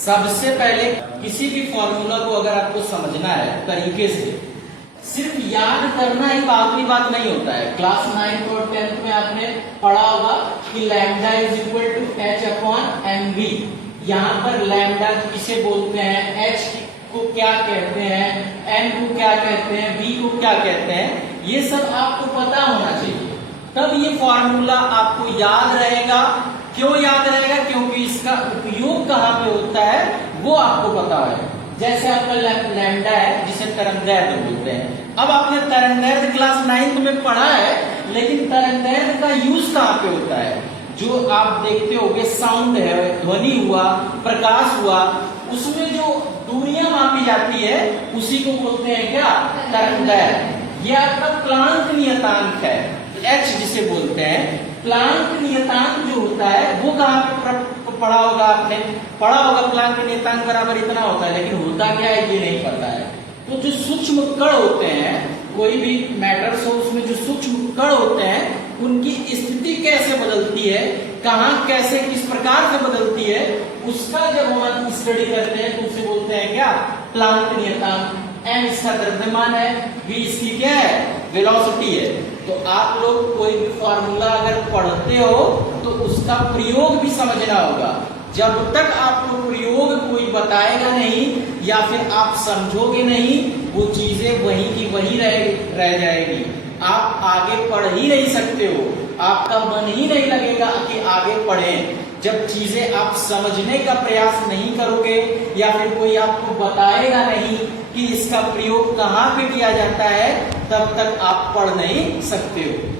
सबसे पहले किसी भी फॉर्मूला को अगर आपको समझना है तरीके से, सिर्फ याद करना ही आखिरी बात नहीं होता है। क्लास 9th और 10th में आपने पढ़ा होगा कि lambda is equal to h upon m v. यहाँ पर लैम्डा किसे बोलते हैं, एच को क्या कहते हैं, एम को क्या कहते हैं, वी को क्या कहते हैं, ये सब आपको पता होना चाहिए। तब ये फॉर्मूला आपको याद रहेगा। क्यों याद रहेगा? क्योंकि इसका उपयोग कहाँ पे होता है वो आपको पता है। जैसे आपका लैम्डा है जिसे तरंगदैर्घ्य बोलते हैं। अब आपने तरंगदैर्घ्य क्लास 9th में पढ़ा है, लेकिन तरंगदैर्घ्य का यूज कहाँ पे होता है? जो आप देखते होगे साउंड है, ध्वनि हुआ, प्रकाश हुआ, उसमें जो दूरियां मापी जाती है उसी को बोलते हैं क्या? तरंगदैर्घ्य। ये आपका प्लांक नियतांक है, एच जिसे बोलते हैं। प्लांक नियतांक जो होता है वो कहाँ पे पढ़ा होगा आपने? पढ़ा होगा प्लांक नियतांक बराबर इतना होता है, लेकिन होता क्या है ये नहीं पता है। तो जो सूक्ष्म कण होते हैं, कोई भी मैटर्स हो उसमें जो सूक्ष्म कण होते हैं उनकी स्थिति कैसे बदलती है, कहाँ कैसे किस प्रकार से बदलती है, उसका जब हम स्टडी करते हैं तो उसे बोलते हैं क्या? प्लांक नियतांक। एम इसका द्रव्यमान है, वी इसकी क्या है? वेलोसिटी है। तो आप लोग कोई भी फॉर्मूला अगर पढ़ते हो तो उसका प्रयोग भी समझना होगा। जब तक आपको प्रयोग कोई बताएगा नहीं या फिर आप समझोगे नहीं, वो चीजें वही की वही रह जाएगी। आप आगे पढ़ ही नहीं सकते हो, आपका मन ही नहीं लगेगा कि आगे पढ़ें। जब चीजें आप समझने का प्रयास नहीं करोगे या फिर कोई आपको बताएगा नहीं कि इसका प्रयोग कहाँ पे किया जाता है, तब तक आप पढ़ नहीं सकते हो।